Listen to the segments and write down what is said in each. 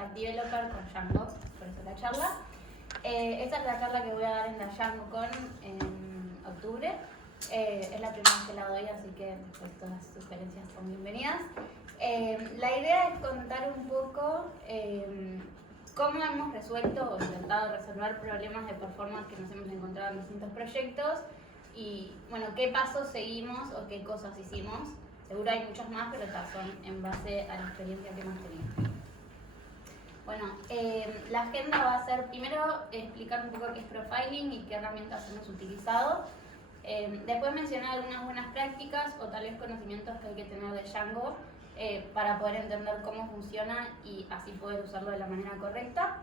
Stack Developer con Django, por eso la charla. Esta es la charla que voy a dar en la DjangoCon en octubre. Es la primera vez que la doy, así que después todas las sugerencias son bienvenidas. La idea es contar un poco cómo hemos resuelto o intentado resolver problemas de performance que nos hemos encontrado en distintos proyectos y, bueno, qué pasos seguimos o qué cosas hicimos. Seguro hay muchas más, pero estas son en base a la experiencia que hemos tenido. Bueno, la agenda va a ser primero explicar un poco qué es profiling y qué herramientas hemos utilizado. Después mencionar algunas buenas prácticas o tal vez conocimientos que hay que tener de Django para poder entender cómo funciona y así poder usarlo de la manera correcta.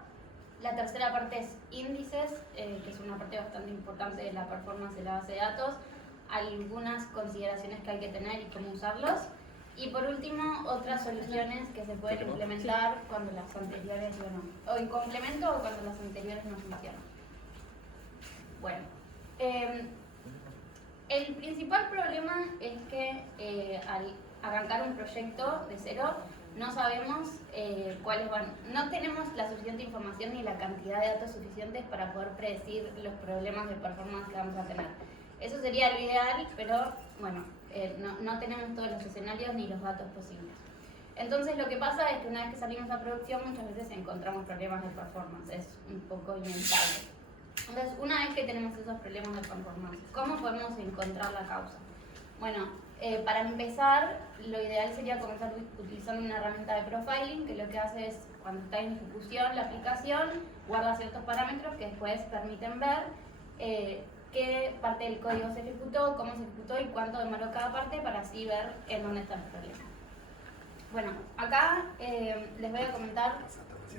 La tercera parte es índices, que es una parte bastante importante de la performance de la base de datos. Algunas consideraciones que hay que tener y cómo usarlos. Y por último, otras soluciones que se pueden implementar cuando las anteriores, bueno, o en complemento o cuando las anteriores no funcionan. Bueno, el principal problema es que al arrancar un proyecto de cero, no sabemos cuáles van, no tenemos la suficiente información ni la cantidad de datos suficientes para poder predecir los problemas de performance que vamos a tener. Eso sería lo ideal, pero bueno, no tenemos todos los escenarios ni los datos posibles. Entonces lo que pasa es que una vez que salimos a producción muchas veces encontramos problemas de performance, es un poco inevitable. Entonces una vez que tenemos esos problemas de performance, ¿cómo podemos encontrar la causa? Bueno, para empezar, lo ideal sería comenzar utilizando una herramienta de profiling que lo que hace es, cuando está en ejecución la aplicación, guarda ciertos parámetros que después permiten ver qué parte del código se ejecutó, cómo se ejecutó y cuánto demoró cada parte para así ver en dónde está el problema. Bueno, acá les voy a comentar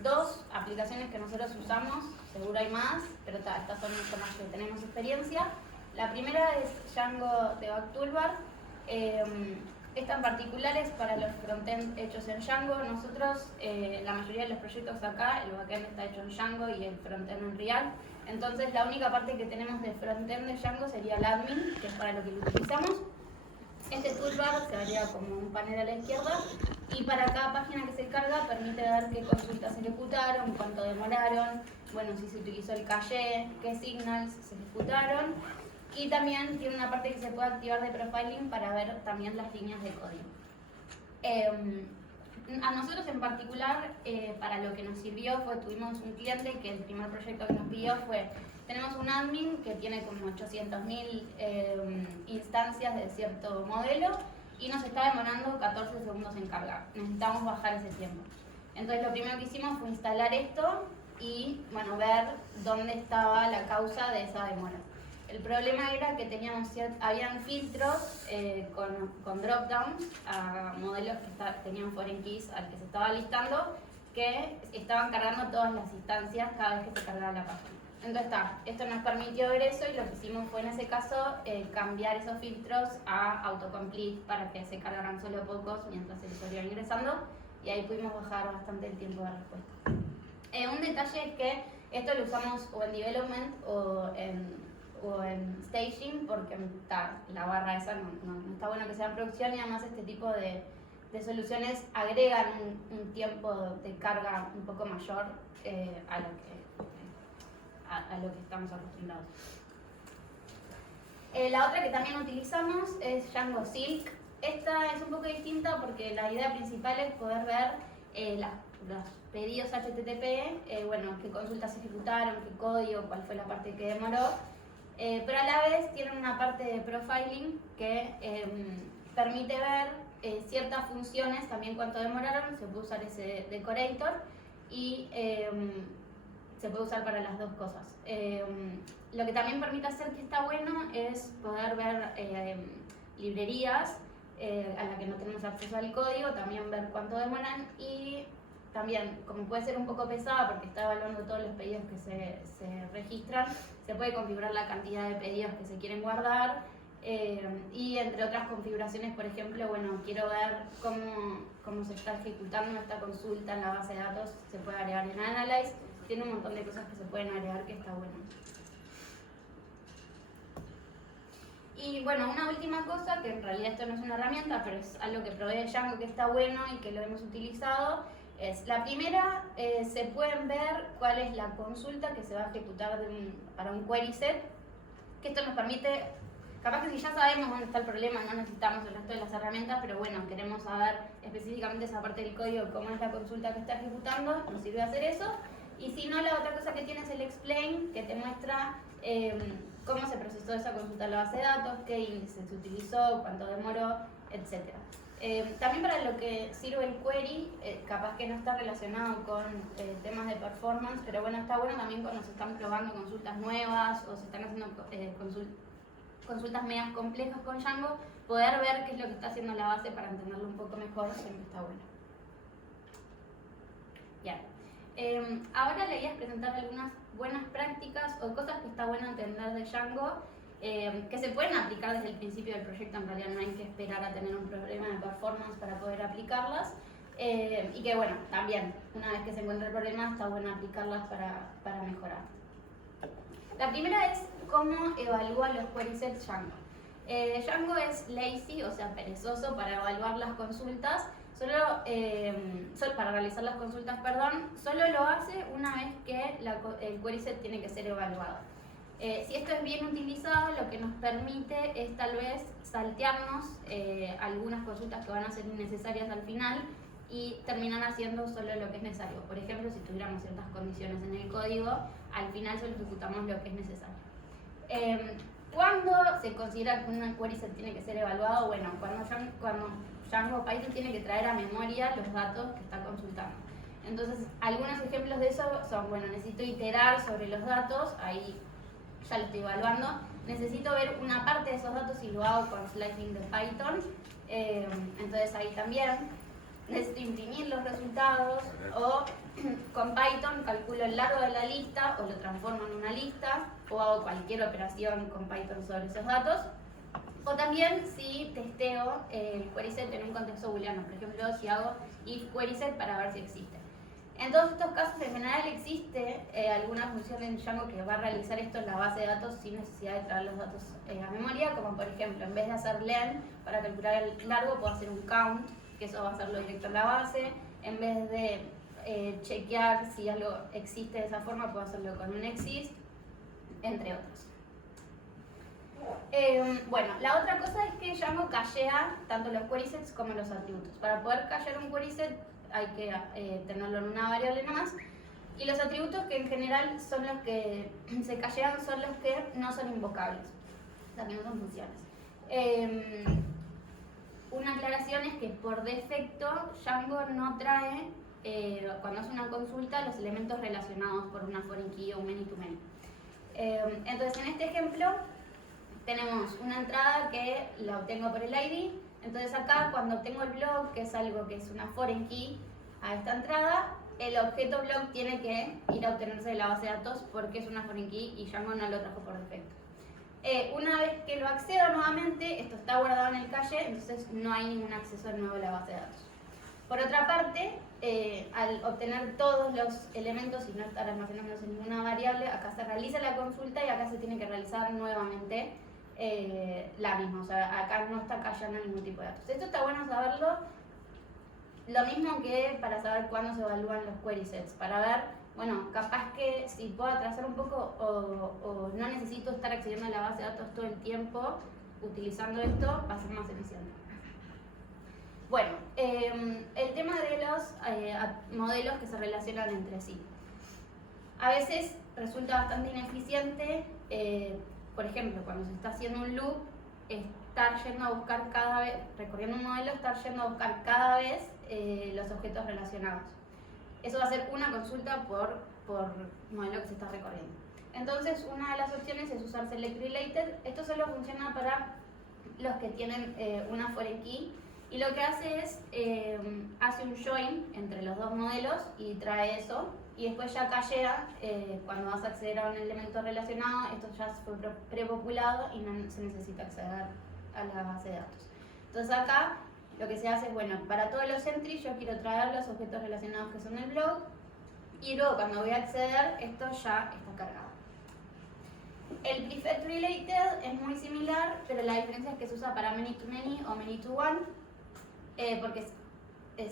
dos aplicaciones que nosotros usamos, seguro hay más, pero estas son con las que tenemos experiencia. La primera es Django Debug Toolbar. Esta en particular es para los frontend hechos en Django. Nosotros, la mayoría de los proyectos acá, el backend está hecho en Django y el frontend en React. Entonces la única parte que tenemos de frontend de Django sería el admin, que es para lo que lo utilizamos. Este toolbar se vería como un panel a la izquierda y para cada página que se carga permite ver qué consultas se ejecutaron, cuánto demoraron, bueno, si se utilizó el caché, qué signals se ejecutaron. Y también tiene una parte que se puede activar de profiling para ver también las líneas de código. A nosotros en particular, para lo que nos sirvió fue, tuvimos un cliente que el primer proyecto que nos pidió fue, tenemos un admin que tiene como 800.000 instancias de cierto modelo y nos está demorando 14 segundos en cargar. Necesitamos bajar ese tiempo. Entonces lo primero que hicimos fue instalar esto y bueno, ver dónde estaba la causa de esa demora. El problema era que habían filtros con drop-downs a modelos que tenían foreign keys al que se estaba listando, que estaban cargando todas las instancias cada vez que se cargaba la página. Entonces esto nos permitió ver eso y lo que hicimos fue en ese caso cambiar esos filtros a autocomplete para que se cargaran solo pocos mientras el usuario iba ingresando y ahí pudimos bajar bastante el tiempo de respuesta. Un detalle es que esto lo usamos o en development o en staging porque la barra esa no está bueno que sea en producción y además este tipo de soluciones agregan un tiempo de carga un poco mayor a lo que estamos acostumbrados. La otra que también utilizamos es Django Silk. Esta es un poco distinta porque la idea principal es poder ver los pedidos HTTP, bueno, qué consultas se ejecutaron, qué código, cuál fue la parte que demoró. Pero a la vez tienen una parte de profiling que permite ver ciertas funciones, también cuánto demoraron, se puede usar ese decorator y se puede usar para las dos cosas. Lo que también permite hacer que está bueno es poder ver librerías a las que no tenemos acceso al código, también ver cuánto demoran y también, como puede ser un poco pesada porque está evaluando todos los pedidos que se registran, se puede configurar la cantidad de pedidos que se quieren guardar y entre otras configuraciones, por ejemplo, bueno, quiero ver cómo se está ejecutando esta consulta en la base de datos, se puede agregar en Analyze, tiene un montón de cosas que se pueden agregar que está bueno. Y bueno, una última cosa, que en realidad esto no es una herramienta, pero es algo que provee Django que está bueno y que lo hemos utilizado, La primera, se pueden ver cuál es la consulta que se va a ejecutar para un query set, que esto nos permite, capaz que si ya sabemos dónde está el problema, no necesitamos el resto de las herramientas, pero bueno, queremos saber específicamente esa parte del código, cómo es la consulta que está ejecutando, nos sirve hacer eso. Y si no, la otra cosa que tiene es el explain, que te muestra cómo se procesó esa consulta en la base de datos, qué índice se utilizó, cuánto demoró, etc. También para lo que sirve el query, capaz que no está relacionado con temas de performance, pero bueno, está bueno también cuando se están probando consultas nuevas o se están haciendo consultas medias complejas con Django, poder ver qué es lo que está haciendo la base para entenderlo un poco mejor, siempre está bueno. Bien. Ahora la idea es presentar algunas buenas prácticas o cosas que está bueno entender de Django, que se pueden aplicar desde el principio del proyecto. En realidad no hay que esperar a tener un problema de performance para poder aplicarlas, y que bueno, también una vez que se encuentra el problema está bueno aplicarlas para mejorar. La primera es cómo evalúa los query sets Django. Django es lazy, o sea perezoso para evaluar las consultas, solo para realizar las consultas, solo lo hace una vez que el query set tiene que ser evaluado. Si esto es bien utilizado, lo que nos permite es tal vez saltearnos algunas consultas que van a ser innecesarias al final y terminar haciendo solo lo que es necesario. Por ejemplo, si tuviéramos ciertas condiciones en el código, al final solo ejecutamos lo que es necesario. ¿Cuándo se considera que una query set tiene que ser evaluado? Bueno, cuando Django Python tiene que traer a memoria los datos que está consultando. Entonces, algunos ejemplos de eso son, bueno, necesito iterar sobre los datos, ahí ya lo estoy evaluando. Necesito ver una parte de esos datos y lo hago con slicing de Python, entonces ahí también. Necesito imprimir los resultados o con Python calculo el largo de la lista o lo transformo en una lista o hago cualquier operación con Python sobre esos datos. O también si testeo el query set en un contexto booleano, por ejemplo si hago if query set para ver si existe. En todos estos casos en general existe alguna función en Django que va a realizar esto en la base de datos sin necesidad de traer los datos a memoria, como por ejemplo en vez de hacer len para calcular el largo puedo hacer un count, que eso va a hacerlo directo en la base. En vez de chequear si algo existe de esa forma, puedo hacerlo con un exist, entre otros. Bueno, la otra cosa es que Django cachea tanto los query sets como los atributos. Para poder cachear un query set hay que tenerlo en una variable nomás. Y los atributos, que en general son los que se cachean, son los que no son invocables, o sea que no son funciones. Una aclaración es que por defecto Django no trae, cuando hace una consulta, los elementos relacionados por una foreign key o un many-to-many. Entonces en este ejemplo tenemos una entrada que la obtengo por el ID. Entonces acá cuando obtengo el blog, que es algo que es una foreign key a esta entrada, el objeto blog tiene que ir a obtenerse de la base de datos porque es una foreign key y Django no lo trajo por defecto. Una vez que lo accedo nuevamente, esto está guardado en el cache, entonces no hay ningún acceso nuevo a la base de datos. Por otra parte, al obtener todos los elementos y no estar almacenándose en ninguna variable, acá se realiza la consulta y acá se tiene que realizar nuevamente la misma, o sea, acá no está callando ningún tipo de datos. Esto está bueno saberlo, lo mismo que para saber cuándo se evalúan los query sets, para ver, bueno, capaz que si puedo atrasar un poco o no necesito estar accediendo a la base de datos todo el tiempo, utilizando esto va a ser más eficiente. Bueno, el tema de los modelos que se relacionan entre sí. A veces resulta bastante ineficiente, por ejemplo, cuando se está haciendo un loop, estar yendo a buscar cada vez, recorriendo un modelo, estar yendo a buscar cada vez los objetos relacionados. Eso va a ser una consulta por modelo que se está recorriendo. Entonces, una de las opciones es usar Select Related. Esto solo funciona para los que tienen una foreign key. Y lo que hace es, hace un join entre los dos modelos y trae eso. Y después ya cachea, cuando vas a acceder a un elemento relacionado, esto ya fue prepopulado y no se necesita acceder a la base de datos. Entonces acá lo que se hace es, bueno, para todos los entries yo quiero traer los objetos relacionados que son del blog y luego cuando voy a acceder, esto ya está cargado. El Prefetch Related es muy similar, pero la diferencia es que se usa para many-to-many o many-to-one, porque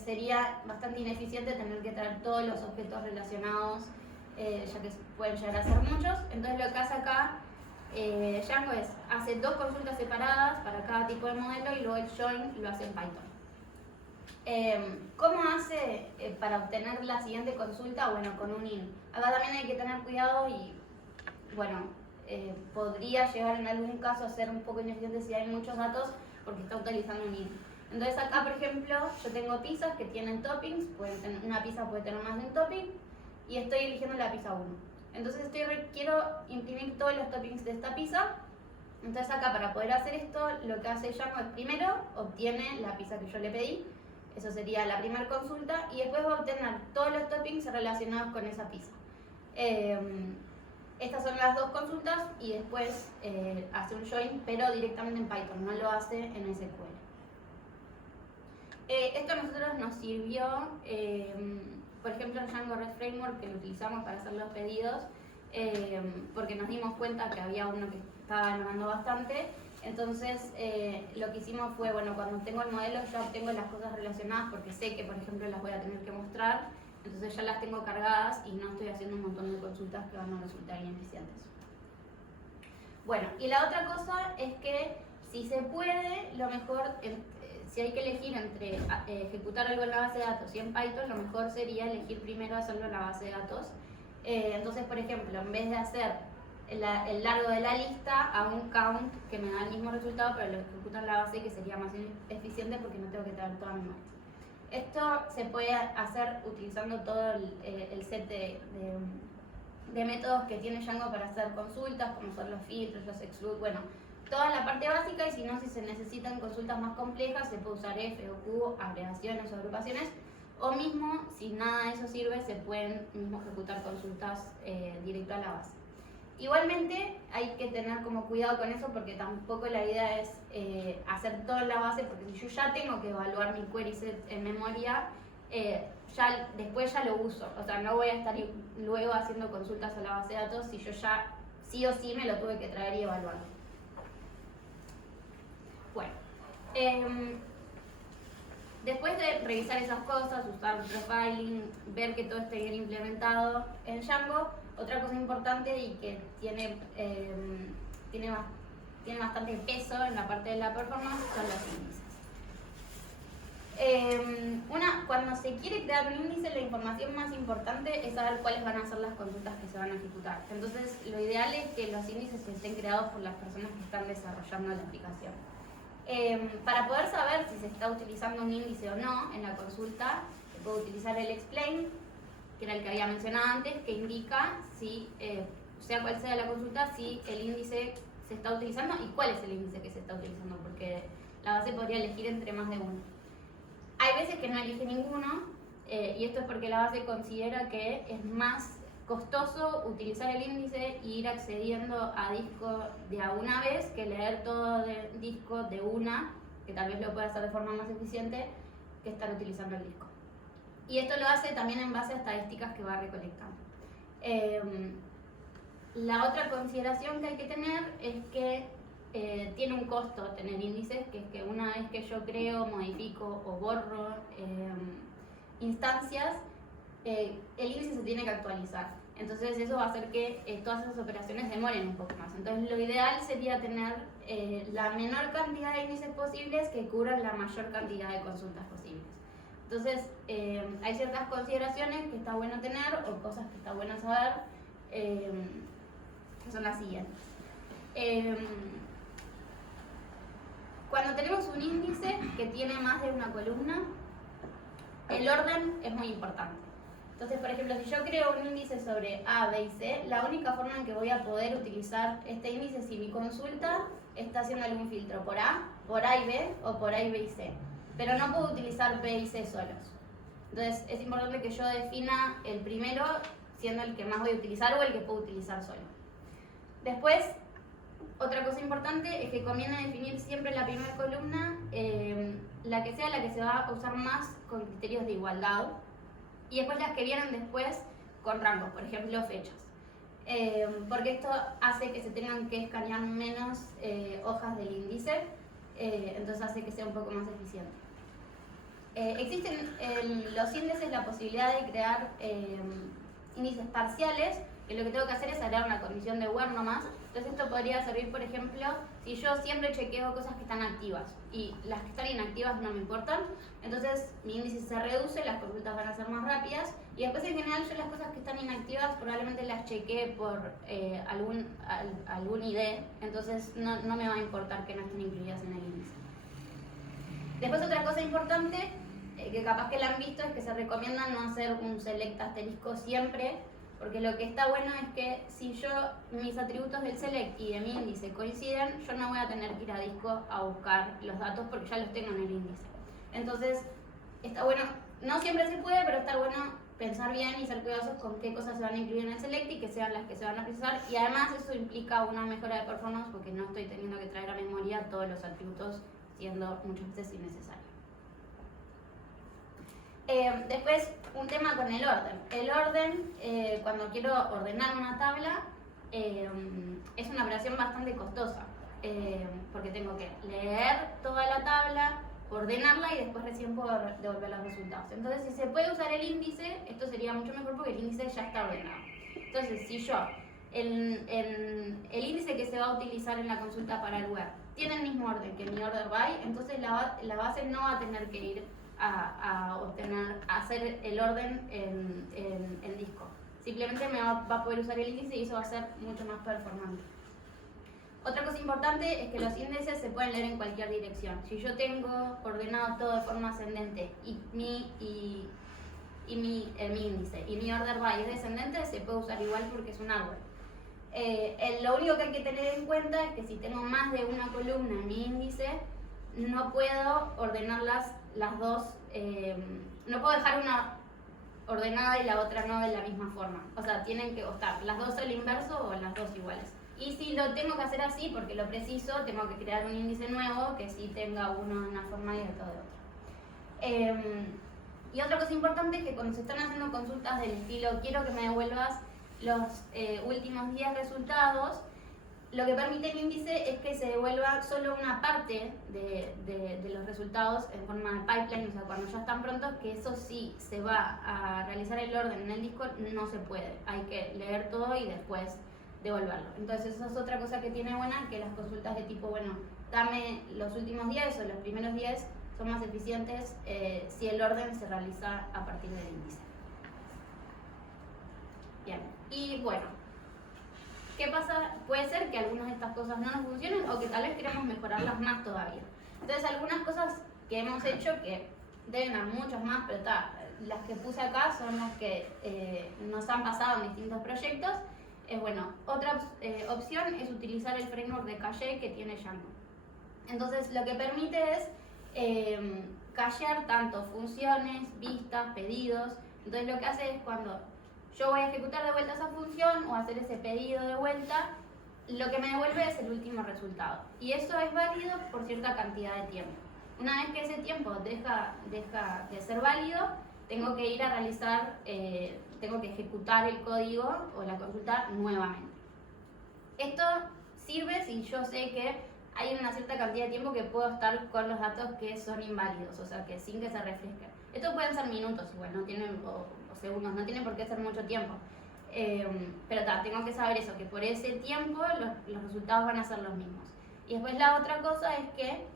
sería bastante ineficiente tener que traer todos los objetos relacionados, ya que pueden llegar a ser muchos. Entonces lo que hace acá Django hace 2 consultas separadas para cada tipo de modelo y luego el join lo hace en Python. ¿Cómo hace para obtener la siguiente consulta? Bueno, con un in. Acá también hay que tener cuidado y, bueno, podría llegar en algún caso a ser un poco ineficiente si hay muchos datos porque está utilizando un in. Entonces acá, por ejemplo, yo tengo pizzas que tienen toppings, una pizza puede tener más de un topping, y estoy eligiendo la pizza 1. Entonces quiero imprimir todos los toppings de esta pizza. Entonces acá, para poder hacer esto, lo que hace Django es primero obtiene la pizza que yo le pedí, eso sería la primera consulta, y después va a obtener todos los toppings relacionados con esa pizza. Estas son las 2 consultas y después hace un join, pero directamente en Python, no lo hace en SQL. Esto a nosotros nos sirvió, por ejemplo, en Django REST Framework, que lo utilizamos para hacer los pedidos, porque nos dimos cuenta que había uno que estaba demandando bastante. Entonces, lo que hicimos fue, bueno, cuando tengo el modelo ya obtengo las cosas relacionadas porque sé que, por ejemplo, las voy a tener que mostrar. Entonces ya las tengo cargadas y no estoy haciendo un montón de consultas que van a resultar ineficientes. Bueno, y la otra cosa es que si se puede, lo mejor, si hay que elegir entre ejecutar algo en la base de datos y en Python, lo mejor sería elegir primero hacerlo en la base de datos. Entonces, por ejemplo, en vez de hacer el largo de la lista, hago un count que me da el mismo resultado, pero lo ejecuto en la base, que sería más eficiente porque no tengo que traer toda mi muestra. Esto se puede hacer utilizando todo el set de métodos que tiene Django para hacer consultas, como son los filtros, los exclude, bueno, toda la parte básica, y si no, si se necesitan consultas más complejas, se puede usar F o Q, agregaciones o agrupaciones, o mismo, si nada de eso sirve, se pueden mismo ejecutar consultas directo a la base. Igualmente hay que tener como cuidado con eso porque tampoco la idea es hacer todo en la base, porque si yo ya tengo que evaluar mi query set en memoria, después ya lo uso. O sea, no voy a estar luego haciendo consultas a la base de datos si yo ya sí o sí me lo tuve que traer y evaluar. Bueno, después de revisar esas cosas, usar profiling, ver que todo esté bien implementado en Django, otra cosa importante y que tiene bastante peso en la parte de la performance son los índices. Cuando se quiere crear un índice, la información más importante es saber cuáles van a ser las consultas que se van a ejecutar. Entonces, lo ideal es que los índices estén creados por las personas que están desarrollando la aplicación. Para poder saber si se está utilizando un índice o no en la consulta, se puede utilizar el explain, que era el que había mencionado antes, que indica si, sea cual sea la consulta, si el índice se está utilizando y cuál es el índice que se está utilizando, porque la base podría elegir entre más de uno. Hay veces que no elige ninguno, y esto es porque la base considera que es más costoso utilizar el índice e ir accediendo a disco de a una vez que leer todo de disco de una, que tal vez lo pueda hacer de forma más eficiente, que estar utilizando el disco. Y esto lo hace también en base a estadísticas que va recolectando. La otra consideración que hay que tener es que tiene un costo tener índices, que es que una vez que yo creo, modifico o borro instancias, el índice se tiene que actualizar. Entonces eso va a hacer que todas esas operaciones demoren un poco más. Entonces lo ideal sería tener la menor cantidad de índices posibles que cubran la mayor cantidad de consultas posibles. Entonces hay ciertas consideraciones que está bueno tener o cosas que está bueno saber, que son las siguientes. Cuando tenemos un índice que tiene más de una columna, el orden es muy importante. Entonces, por ejemplo, si yo creo un índice sobre A, B y C, la única forma en que voy a poder utilizar este índice es si mi consulta está haciendo algún filtro por A y B o por A y B y C. Pero no puedo utilizar B y C solos. Entonces, es importante que yo defina el primero siendo el que más voy a utilizar o el que puedo utilizar solo. Después, otra cosa importante es que conviene definir siempre la primera columna, la que sea la que se va a usar más con criterios de igualdad, y después las que vienen después con rangos, por ejemplo fechas. Porque esto hace que se tengan que escanear menos hojas del índice, entonces hace que sea un poco más eficiente. existen los índices la posibilidad de crear índices parciales, que lo que tengo que hacer es agregar una condición de where nomás. Entonces esto podría servir, por ejemplo, si yo siempre chequeo cosas que están activas y las que están inactivas no me importan, entonces mi índice se reduce, las consultas van a ser más rápidas y después en general yo las cosas que están inactivas probablemente las chequeé por algún ID, entonces no me va a importar que no estén incluidas en el índice. Después otra cosa importante, que capaz que la han visto, es que se recomienda no hacer un select asterisco siempre, porque lo que está bueno es que si mis atributos del select y de mi índice coinciden, yo no voy a tener que ir a disco a buscar los datos porque ya los tengo en el índice. Entonces, está bueno, no siempre se puede, pero está bueno pensar bien y ser cuidadosos con qué cosas se van a incluir en el select y que sean las que se van a precisar. Y además eso implica una mejora de performance porque no estoy teniendo que traer a memoria todos los atributos, siendo muchas veces innecesario. Después, un tema con el orden. El orden, cuando quiero ordenar una tabla, es una operación bastante costosa, porque tengo que leer toda la tabla, ordenarla y después recién puedo devolver los resultados. Entonces, si se puede usar el índice, esto sería mucho mejor porque el índice ya está ordenado. Entonces, si yo, el índice que se va a utilizar en la consulta para el web tiene el mismo orden que mi order by, entonces la base no va a tener que ir a hacer el orden en disco. Simplemente me va a poder usar el índice y eso va a ser mucho más performante. Otra cosa importante es que los índices se pueden leer en cualquier dirección. Si yo tengo ordenado todo de forma ascendente y mi índice y mi order by es descendente, se puede usar igual porque es un árbol. Lo único que hay que tener en cuenta es que si tengo más de una columna en mi índice, no puedo ordenarlas las dos, no puedo dejar una ordenada y la otra no de la misma forma. O sea, tienen que estar las dos al inverso o las dos iguales. Y si lo tengo que hacer así porque lo preciso, tengo que crear un índice nuevo que sí tenga uno de una forma y otro de otra. Y otra cosa importante es que cuando se están haciendo consultas del estilo quiero que me devuelvas los últimos 10 resultados, lo que permite el índice es que se devuelva solo una parte de los resultados en forma de pipeline, o sea, cuando ya están prontos, que eso sí se va a realizar el orden en el disco, no se puede. Hay que leer todo y después devolverlo. Entonces, esa es otra cosa que tiene buena, que las consultas de tipo, bueno, dame los últimos 10 o los primeros 10 son más eficientes si el orden se realiza a partir del índice. Bien, y bueno, ¿qué pasa? Puede ser que algunas de estas cosas no nos funcionen o que tal vez queremos mejorarlas más todavía. Entonces, algunas cosas que hemos hecho, que deben haber muchas más, pero las que puse acá son las que nos han pasado en distintos proyectos. Bueno, otra opción es utilizar el framework de cache que tiene Django. Entonces, lo que permite es cachear tanto funciones, vistas, pedidos. Entonces, lo que hace es cuando yo voy a ejecutar de vuelta esa función o hacer ese pedido de vuelta, lo que me devuelve es el último resultado. Y eso es válido por cierta cantidad de tiempo. Una vez que ese tiempo deja de ser válido, tengo que ir a realizar, tengo que ejecutar el código o la consulta nuevamente. Esto sirve si yo sé que hay una cierta cantidad de tiempo que puedo estar con los datos que son inválidos, o sea, que sin que se refresquen. Esto pueden ser minutos igual, no tienen, o segundos, no tienen por qué ser mucho tiempo. Pero tengo que saber eso, que por ese tiempo los resultados van a ser los mismos. Y después la otra cosa es que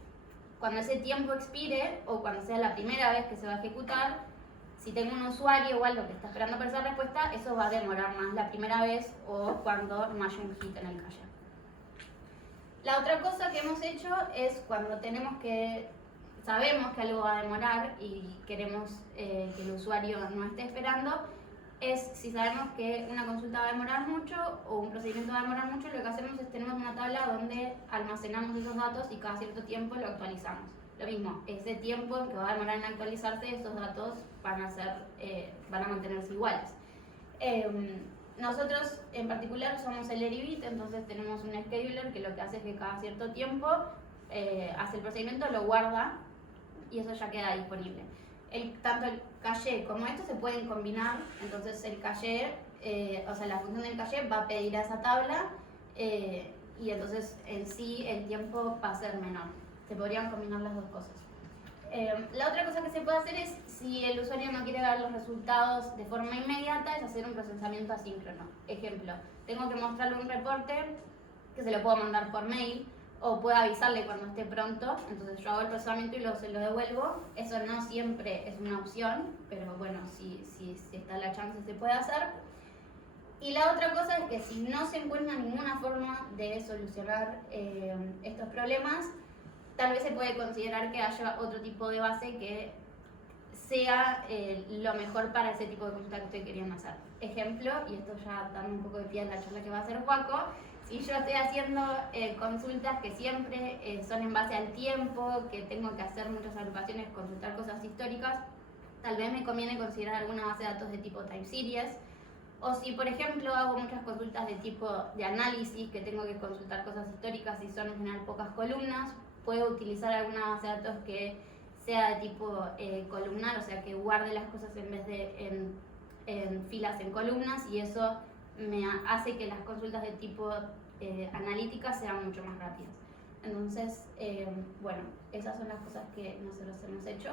cuando ese tiempo expire o cuando sea la primera vez que se va a ejecutar, si tengo un usuario o algo que está esperando por esa respuesta, eso va a demorar más la primera vez o cuando no haya un hit en el cache. La otra cosa que hemos hecho es cuando sabemos que algo va a demorar y queremos que el usuario no esté esperando, es si sabemos que una consulta va a demorar mucho o un procedimiento va a demorar mucho, lo que hacemos es tenemos una tabla donde almacenamos esos datos y cada cierto tiempo lo actualizamos. Lo mismo, ese tiempo que va a demorar en actualizarse, esos datos van a mantenerse iguales. Nosotros en particular somos el Eribit, entonces tenemos un scheduler que lo que hace es que cada cierto tiempo hace el procedimiento, lo guarda y eso ya queda disponible. Tanto el cache como esto se pueden combinar, entonces el cache, o sea, la función del cache va a pedir a esa tabla y entonces en sí el tiempo va a ser menor. Se podrían combinar las dos cosas. La otra cosa que se puede hacer es, si el usuario no quiere ver los resultados de forma inmediata, es hacer un procesamiento asíncrono. Ejemplo, tengo que mostrarle un reporte que se lo puedo mandar por mail, o puedo avisarle cuando esté pronto, entonces yo hago el procesamiento y luego se lo devuelvo. Eso no siempre es una opción, pero bueno, si está la chance se puede hacer. Y la otra cosa es que si no se encuentra ninguna forma de solucionar estos problemas, tal vez se puede considerar que haya otro tipo de base que sea lo mejor para ese tipo de consulta que estoy queriendo hacer. Ejemplo, y esto ya dando un poco de pie a la charla que va a hacer Joaco, si yo estoy haciendo consultas que siempre son en base al tiempo, que tengo que hacer muchas agrupaciones, consultar cosas históricas, tal vez me conviene considerar alguna base de datos de tipo time series. O si, por ejemplo, hago muchas consultas de tipo de análisis, que tengo que consultar cosas históricas y son en general pocas columnas, puedo utilizar alguna base de datos que sea de tipo columnar, o sea, que guarde las cosas en vez de en filas, en columnas, y eso me hace que las consultas de tipo analíticas sean mucho más rápidas. Entonces, bueno, esas son las cosas que nosotros hemos hecho.